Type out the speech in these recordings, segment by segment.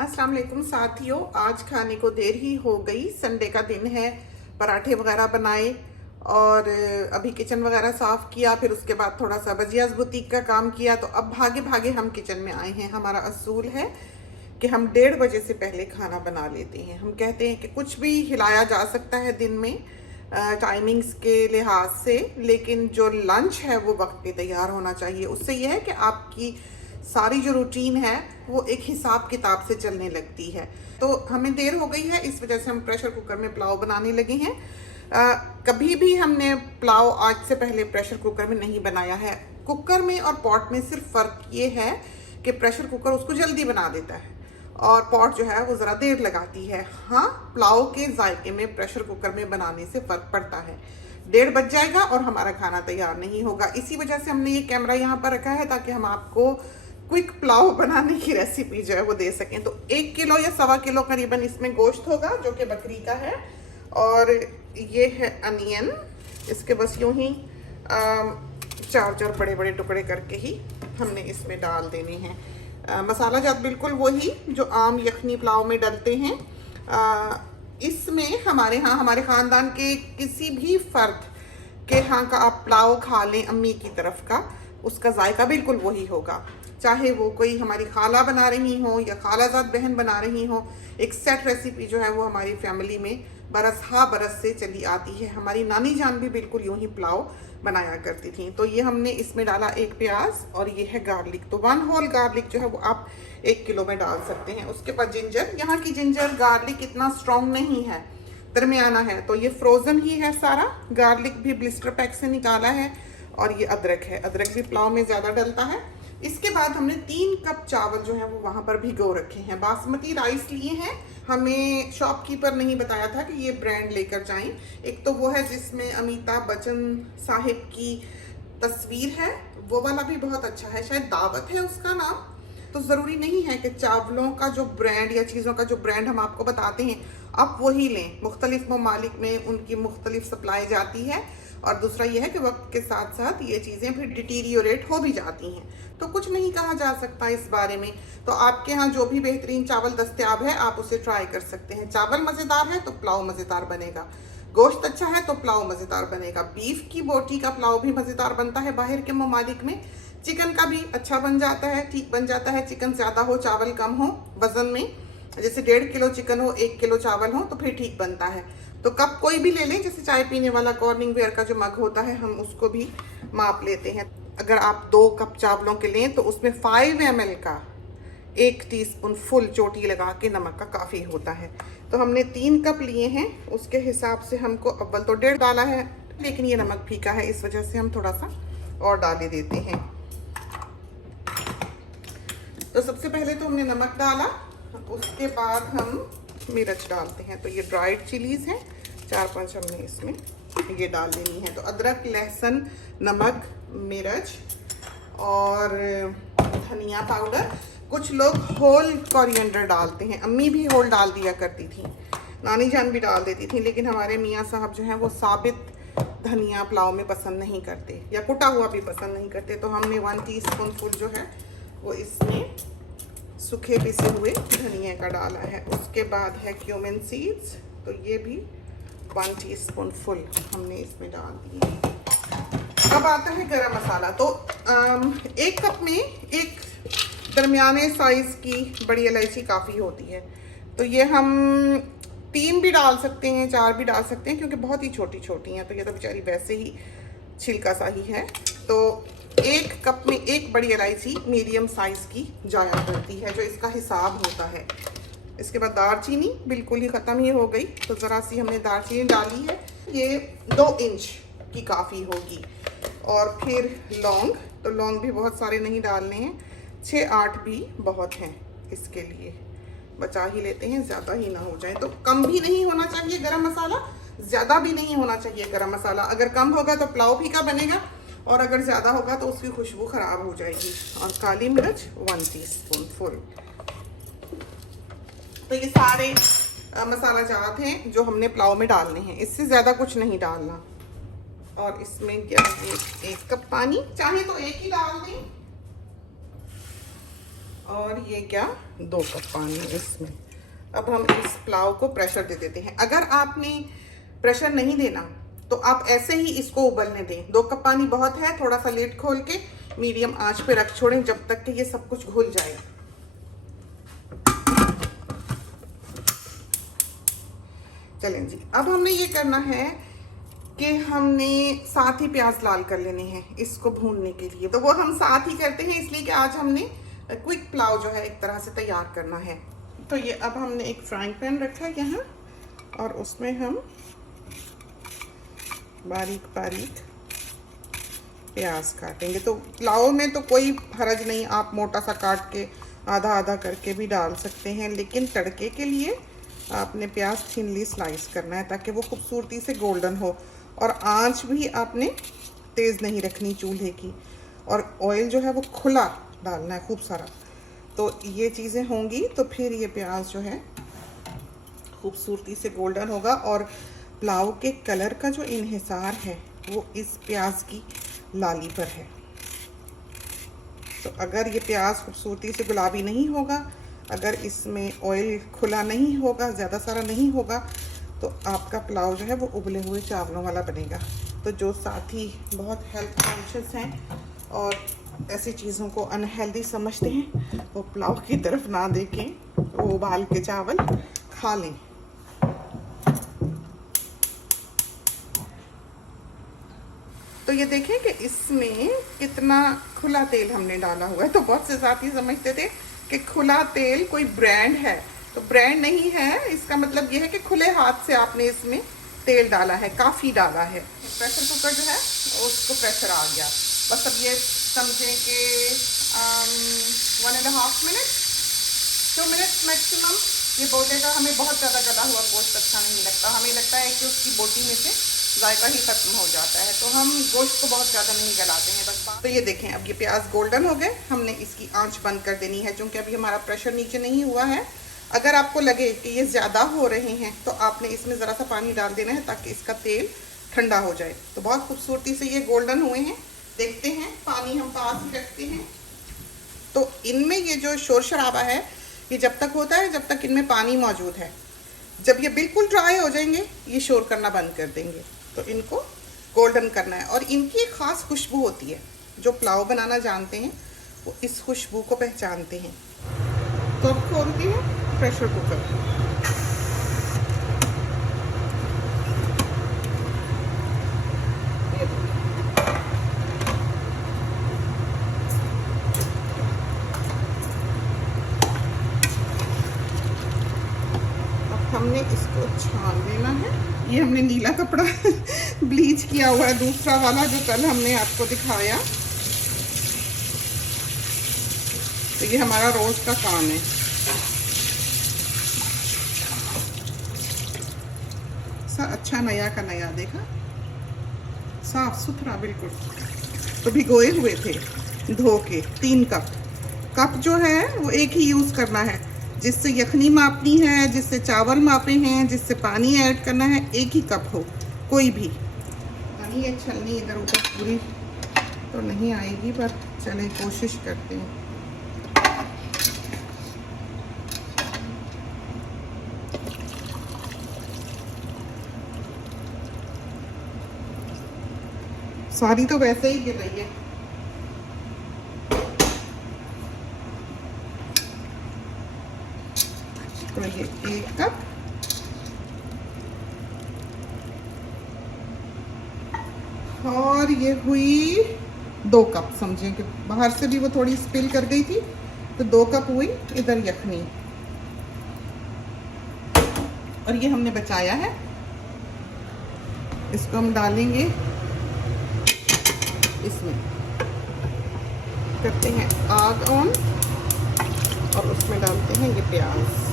अस्सलाम वालेकुम साथियों, आज खाने को देर ही हो गई। संडे का दिन है, पराठे वगैरह बनाए और अभी किचन वगैरह साफ़ किया। फिर उसके बाद थोड़ा सा बजियाज बुटीक का काम किया। तो अब भागे भागे हम किचन में आए हैं। हमारा असूल है कि हम 1:30 बजे से पहले खाना बना लेते हैं। हम कहते हैं कि कुछ भी हिलाया जा सकता है दिन में टाइमिंग्स के लिहाज से, लेकिन जो लंच है वो वक्त पे तैयार होना चाहिए। उससे यह है कि आपकी सारी जो रूटीन है वो एक हिसाब किताब से चलने लगती है। तो हमें देर हो गई है, इस वजह से हम प्रेशर कुकर में पुलाव बनाने लगे हैं। कभी भी हमने पुलाव आज से पहले प्रेशर कुकर में नहीं बनाया है। कुकर में और पॉट में सिर्फ फ़र्क ये है कि प्रेशर कुकर उसको जल्दी बना देता है और पॉट जो है वो ज़रा देर लगाती है। हाँ, पुलाव के जायके में प्रेशर कुकर में बनाने से फ़र्क पड़ता है। 1:30 बज जाएगा और हमारा खाना तैयार नहीं होगा। इसी वजह से हमने ये कैमरा यहाँ पर रखा है ताकि हम आपको क्विक पुलाव बनाने की रेसिपी जो है वो दे सकें। तो 1 किलो या 1.25 किलो करीबन इसमें गोश्त होगा जो कि बकरी का है। और ये है अनियन, इसके बस यूं ही 4 बड़े बड़े टुकड़े करके ही हमने इसमें डाल देने हैं। मसाला जात बिल्कुल वही जो आम यखनी पुलाव में डलते हैं। इसमें हमारे यहाँ, हमारे ख़ानदान के किसी भी फ़र्द के यहाँ का आप पुलाव खा लें अम्मी की तरफ का, उसका जायका बिल्कुल वही होगा। चाहे वो कोई हमारी खाला बना रही हो या खालाजाद बहन बना रही हो, एक सेट रेसिपी जो है वो हमारी फैमिली में बरस हा बरस से चली आती है। हमारी नानी जान भी बिल्कुल यूं ही पुलाव बनाया करती थी। तो ये हमने इसमें डाला 1 प्याज और ये है गार्लिक। तो 1 होल गार्लिक जो है वो आप 1 किलो में डाल सकते हैं। उसके बाद जिंजर, यहाँ की जिंजर गार्लिक इतना स्ट्रॉन्ग नहीं है, दरमियाना है। तो ये फ्रोज़न ही है सारा। गार्लिक भी ब्लिस्टर पैक से निकाला है। और ये अदरक है, अदरक भी पुलाव में ज़्यादा डलता है। इसके बाद हमने 3 कप चावल जो है वो वहाँ पर भिगो रखे हैं। बासमती राइस लिए हैं। हमें शॉपकीपर नहीं बताया था कि ये ब्रांड लेकर जाएं। एक तो वो है जिसमें अमिताभ बच्चन साहिब की तस्वीर है, वो वाला भी बहुत अच्छा है, शायद दावत है उसका नाम। तो ज़रूरी नहीं है कि चावलों का जो ब्रांड या चीज़ों का जो ब्रांड हम आपको बताते हैं आप वही लें। मुख्तलिफ ममालिक में उनकी मुख्तलिफ सप्लाई जाती है। और दूसरा यह है कि वक्त के साथ साथ ये चीज़ें फिर डिटीरियोरेट हो भी जाती हैं। तो कुछ नहीं कहा जा सकता इस बारे में। तो आपके यहाँ जो भी बेहतरीन चावल दस्तयाब है आप उसे ट्राई कर सकते हैं। चावल मज़ेदार है तो पुलाव मज़ेदार बनेगा, गोश्त अच्छा है तो पुलाव मज़ेदार बनेगा। बीफ की बोटी का पुलाव भी मज़ेदार बनता है बाहर के ममालिक में। चिकन का भी अच्छा बन जाता है, ठीक बन जाता है। चिकन ज़्यादा हो, चावल कम हो वज़न में, जैसे 1.5 किलो चिकन हो, 1 किलो चावल हो, तो फिर ठीक बनता है। तो कप कोई भी ले लें, जैसे चाय पीने वाला कॉर्निंग वेयर का जो मग होता है हम उसको भी माप लेते हैं। अगर आप 2 कप चावलों के लें तो उसमें 5 ml का 1 टीस्पून फुल चोटी लगा के नमक का काफ़ी होता है। तो हमने 3 कप लिए हैं, उसके हिसाब से हमको अव्वल तो 1.5 डाला है, लेकिन ये नमक फीका है इस वजह से हम थोड़ा सा और डाले देते हैं। तो सबसे पहले तो हमने नमक डाला, उसके बाद हम मिर्च डालते हैं। तो ये ड्राइड चिलीज़ हैं, 4-5 हमने इसमें ये डाल देनी है। तो अदरक, लहसुन, नमक, मिर्च और धनिया पाउडर। कुछ लोग होल कोरिएंडर डालते हैं, अम्मी भी होल डाल दिया करती थी, नानी जान भी डाल देती थी, लेकिन हमारे मियाँ साहब जो हैं वो साबित धनिया पुलाव में पसंद नहीं करते या कुटा हुआ भी पसंद नहीं करते। तो हमने 1 टीस्पून फुल जो है वो इसमें सूखे पिसे हुए धनिया का डाला है। उसके बाद है क्यूमिन सीड्स, तो ये भी 1 टीस्पून फुल हमने इसमें डाल दिए। अब आता है गरम मसाला। तो 1 कप में एक दरमियाने साइज़ की बड़ी इलायची काफ़ी होती है। तो ये हम 3 भी डाल सकते हैं, 4 भी डाल सकते हैं, क्योंकि बहुत ही छोटी छोटी हैं। तो ये तो बेचारी वैसे ही छिलका सा ही है। तो 1 कप में 1 बड़ी इलायची मीडियम साइज़ की जाया करती है, जो इसका हिसाब होता है। इसके बाद दालचीनी बिल्कुल ही ख़त्म ही हो गई, तो ज़रा सी हमने दालचीनी डाली है, ये 2 इंच की काफ़ी होगी। और फिर लौंग, तो लौंग भी बहुत सारे नहीं डालने हैं, 6-8 भी बहुत हैं इसके लिए, बचा ही लेते हैं, ज़्यादा ही ना हो जाए। तो कम भी नहीं होना चाहिए गरम मसाला, ज़्यादा भी नहीं होना चाहिए गरम मसाला। अगर कम होगा तो पुलाव फीका बनेगा और अगर ज़्यादा होगा तो उसकी खुशबू ख़राब हो जाएगी। और काली मिर्च 1 टीस्पून फुल। तो ये सारे मसाला जात हैं जो हमने पुलाव में डालने हैं, इससे ज़्यादा कुछ नहीं डालना। और इसमें क्या है, 1 कप पानी, चाहे तो 1 ही डाल दें और ये क्या 2 कप पानी इसमें। अब हम इस पुलाव को प्रेशर दे देते हैं। अगर आपने प्रेशर नहीं देना तो आप ऐसे ही इसको उबलने दें। 2 कप पानी बहुत है, थोड़ा सा लिड खोल के मीडियम आंच पे रख छोड़ें जब तक कि ये सब कुछ घुल जाए। चलें जी, अब हमने ये करना है कि हमने साथ ही प्याज लाल कर लेने हैं इसको भूनने के लिए। तो वो हम साथ ही करते हैं इसलिए कि आज हमने क्विक पुलाव जो है एक तरह से तैयार करना है। तो ये अब हमने एक फ्राइंग पैन रखा है यहाँ और उसमें हम बारीक बारीक प्याज काटेंगे। तो पुलाव में तो कोई हर्ज नहीं, आप मोटा सा काट के आधा आधा करके भी डाल सकते हैं, लेकिन तड़के के लिए आपने प्याज थिनली स्लाइस करना है ताकि वो खूबसूरती से गोल्डन हो। और आंच भी आपने तेज़ नहीं रखनी चूल्हे की, और ऑयल जो है वो खुला डालना है खूब सारा। तो ये चीज़ें होंगी तो फिर ये प्याज जो है खूबसूरती से गोल्डन होगा। और पुलाव के कलर का जो इन्हिसार है वो इस प्याज की लाली पर है। तो अगर ये प्याज खूबसूरती से गुलाबी नहीं होगा, अगर इसमें ऑयल खुला नहीं होगा, ज़्यादा सारा नहीं होगा, तो आपका पुलाव जो है वो उबले हुए चावलों वाला बनेगा। तो जो साथी बहुत हेल्थ कॉन्शियस हैं और ऐसी चीज़ों को अनहेल्दी समझते हैं वो पुलाव की तरफ ना देखें, वो उबाल के चावल खा लें। तो ये देखें कि इसमें कितना खुला तेल हमने डाला हुआ है। तो बहुत से साथी समझते थे कि खुला तेल कोई ब्रांड है, तो ब्रांड नहीं है। इसका मतलब ये है कि खुले हाथ से आपने इसमें तेल डाला है, काफ़ी डाला है। प्रेशर कुकर जो है उसको प्रेशर आ गया। बस अब ये समझें कि 1.5 मिनट 2 मिनट मैक्सिमम ये बोलेगा। हमें बहुत ज़्यादा गला हुआ गोश्त अच्छा नहीं लगता, हमें लगता है कि उसकी बोटी में से जायका ही ख़त्म हो जाता है, तो हम गोश्त को बहुत ज़्यादा नहीं गलाते हैं बस। तो ये देखें अब ये प्याज गोल्डन हो गए, हमने इसकी आंच बंद कर देनी है क्योंकि अभी हमारा प्रेशर नीचे नहीं हुआ है। अगर आपको लगे कि ये ज़्यादा हो रहे हैं तो आपने इसमें ज़रा सा पानी डाल देना है ताकि इसका तेल ठंडा हो जाए। तो बहुत खूबसूरती से ये गोल्डन हुए हैं, देखते हैं। पानी हम पास ही रखते हैं। तो इनमें ये जो शोर शराबा है ये जब तक होता है जब तक इनमें पानी मौजूद है। जब ये बिल्कुल ड्राई हो जाएंगे ये शोर करना बंद कर देंगे। तो इनको गोल्डन करना है और इनकी एक ख़ास खुशबू होती है। जो पुलाव बनाना जानते हैं वो इस खुशबू को पहचानते हैं। तो अब खोलती है प्रेशर कुकर। अब हमने इसको छान देना है। ये हमने नीला कपड़ा ब्लीच किया हुआ है, दूसरा वाला जो कल हमने आपको दिखाया। तो ये हमारा रोज का काम है। अच्छा नया का नया, देखा साफ सुथरा बिल्कुल। तो भिगोए हुए थे धो के 3 कप जो है वो एक ही यूज़ करना है। जिससे यखनी मापनी है, जिससे चावल मापे हैं, जिससे पानी ऐड करना है, एक ही कप हो कोई भी। पानी ये छलनी इधर उधर पूरी तो नहीं आएगी, पर चलें कोशिश करते हैं। सारी तो वैसे ही गिर रही है। तो ये 1 कप और ये हुई 2 कप। समझें कि बाहर से भी वो थोड़ी स्पिल कर गई थी, तो 2 कप हुई इधर यखनी। और ये हमने बचाया है, इसको हम डालेंगे इसमें। करते हैं आग ऑन और उसमें डालते हैं ये प्याज।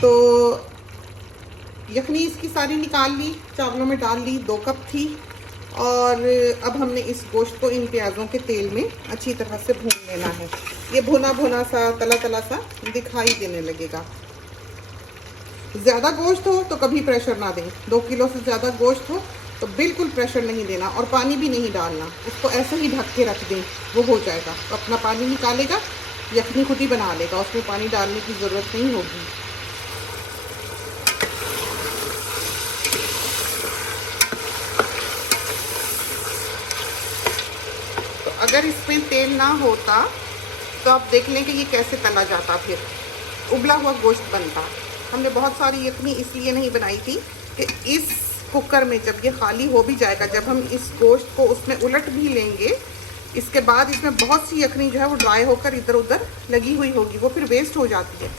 तो यखनी इसकी सारी निकाल ली, चावलों में डाल ली। 2 कप थी। और अब हमने इस गोश्त को इन प्याज़ों के तेल में अच्छी तरह से भून लेना है। ये भुना भुना सा, तला तला सा दिखाई देने लगेगा। ज़्यादा गोश्त हो तो कभी प्रेशर ना दें, 2 किलो से ज़्यादा गोश्त हो तो बिल्कुल प्रेशर नहीं देना और पानी भी नहीं डालना, उसको ऐसे ही ढक के रख दें, वो हो जाएगा। तो अपना पानी निकालेगा, यखनी खुद ही बना लेगा, उसमें पानी डालने की ज़रूरत नहीं होगी। तो अगर इसमें तेल ना होता तो आप देख लें कि ये कैसे तला जाता, फिर उबला हुआ गोश्त बनता। हमने बहुत सारी यखनी इसलिए नहीं बनाई थी कि इस कुकर में जब ये खाली हो भी जाएगा, जब हम इस गोश्त को उसमें उलट भी लेंगे, इसके बाद इसमें बहुत सी यखनी जो है वो ड्राई होकर इधर उधर लगी हुई होगी, वो फिर वेस्ट हो जाती है।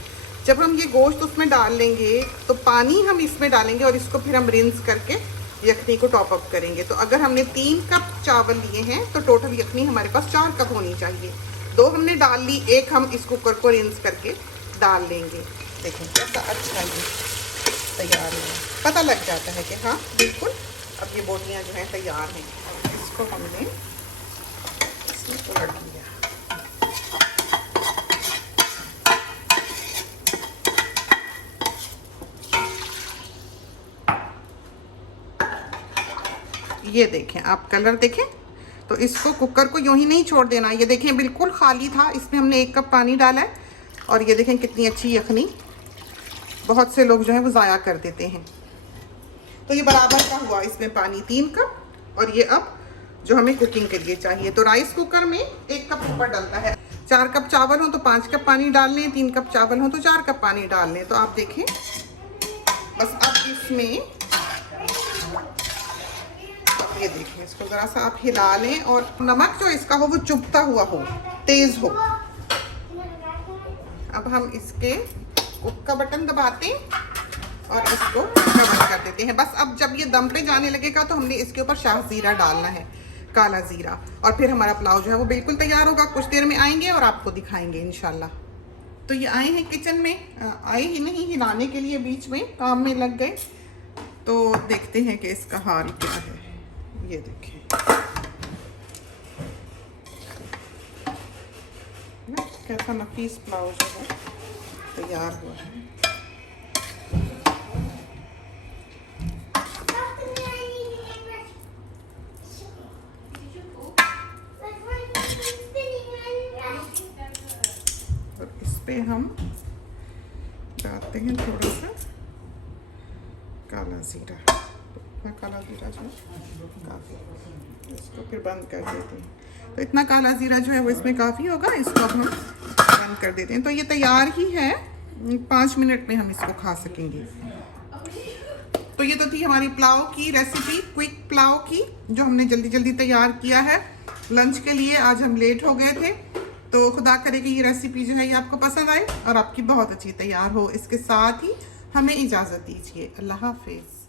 जब हम ये गोश्त उसमें डाल लेंगे तो पानी हम इसमें डालेंगे और इसको फिर हम रिंस करके यखनी को टॉप अप करेंगे। तो अगर हमने 3 कप चावल लिए हैं तो टोटल यखनी हमारे पास 4 कप होनी चाहिए। 2 हमने डाल ली, 1 हम इस कुकर को रिंस करके डाल लेंगे। देखें कैसा अच्छा ये तैयार है, पता लग जाता है कि हाँ बिल्कुल अब ये बोटियाँ जो हैं तैयार हैं। इसको हमने इसमें उलट लिया। ये देखें आप, कलर देखें। तो इसको कुकर को यूं ही नहीं छोड़ देना। ये देखें बिल्कुल खाली था, इसमें हमने 1 कप पानी डाला है और ये देखें कितनी अच्छी यखनी। बहुत से लोग जो है वो ज़ाया कर देते हैं। तो ये बराबर का हुआ इसमें पानी 3 कप और ये अब जो हमें कुकिंग के लिए चाहिए। तो राइस कुकर में 1 कप ऊपर डलता है। 4 कप चावल हो तो 5 कप पानी डाल लें, 3 कप चावल हो तो 4 कप पानी डाल लें। तो आप देखें बस अब इसमें ये देखें, इसको ज़रा सा आप हिला लें और नमक जो इसका हो वो चुभता हुआ हो, तेज़ हो। अब हम इसके कुक का बटन दबाते हैं और इसको कवर कर देते हैं। बस अब जब ये दम पे जाने लगेगा तो हमने इसके ऊपर शाह ज़ीरा डालना है, काला ज़ीरा, और फिर हमारा पुलाव जो है वो बिल्कुल तैयार होगा। कुछ देर में आएंगे और आपको दिखाएंगे इंशाल्लाह। तो ये आए हैं किचन में, आए ही नहीं, हिलाने के लिए बीच में काम में लग गए। तो देखते हैं कि इसका हाल क्या है। ये देखें ना कैसा नफीस पुलाव जो है तैयार हुआ है। और इस पे हम डालते हैं थोड़ा सा काला ज़ीरा। इतना काला ज़ीरा जो है काफ़ी, इसको फिर बंद कर देते हैं। तो इतना काला ज़ीरा जो है वो इसमें काफ़ी होगा, इसको अब हम बंद कर देते हैं। तो ये तैयार ही है, 5 मिनट में हम इसको खा सकेंगे। तो ये तो थी हमारी पुलाव की रेसिपी, क्विक पुलाव की, जो हमने जल्दी जल्दी तैयार किया है लंच के लिए। आज हम लेट हो गए थे, तो खुदा करे कि ये रेसिपी जो है ये आपको पसंद आए और आपकी बहुत अच्छी तैयार हो। इसके साथ ही हमें इजाज़त दीजिए। अल्लाह हाफिज़।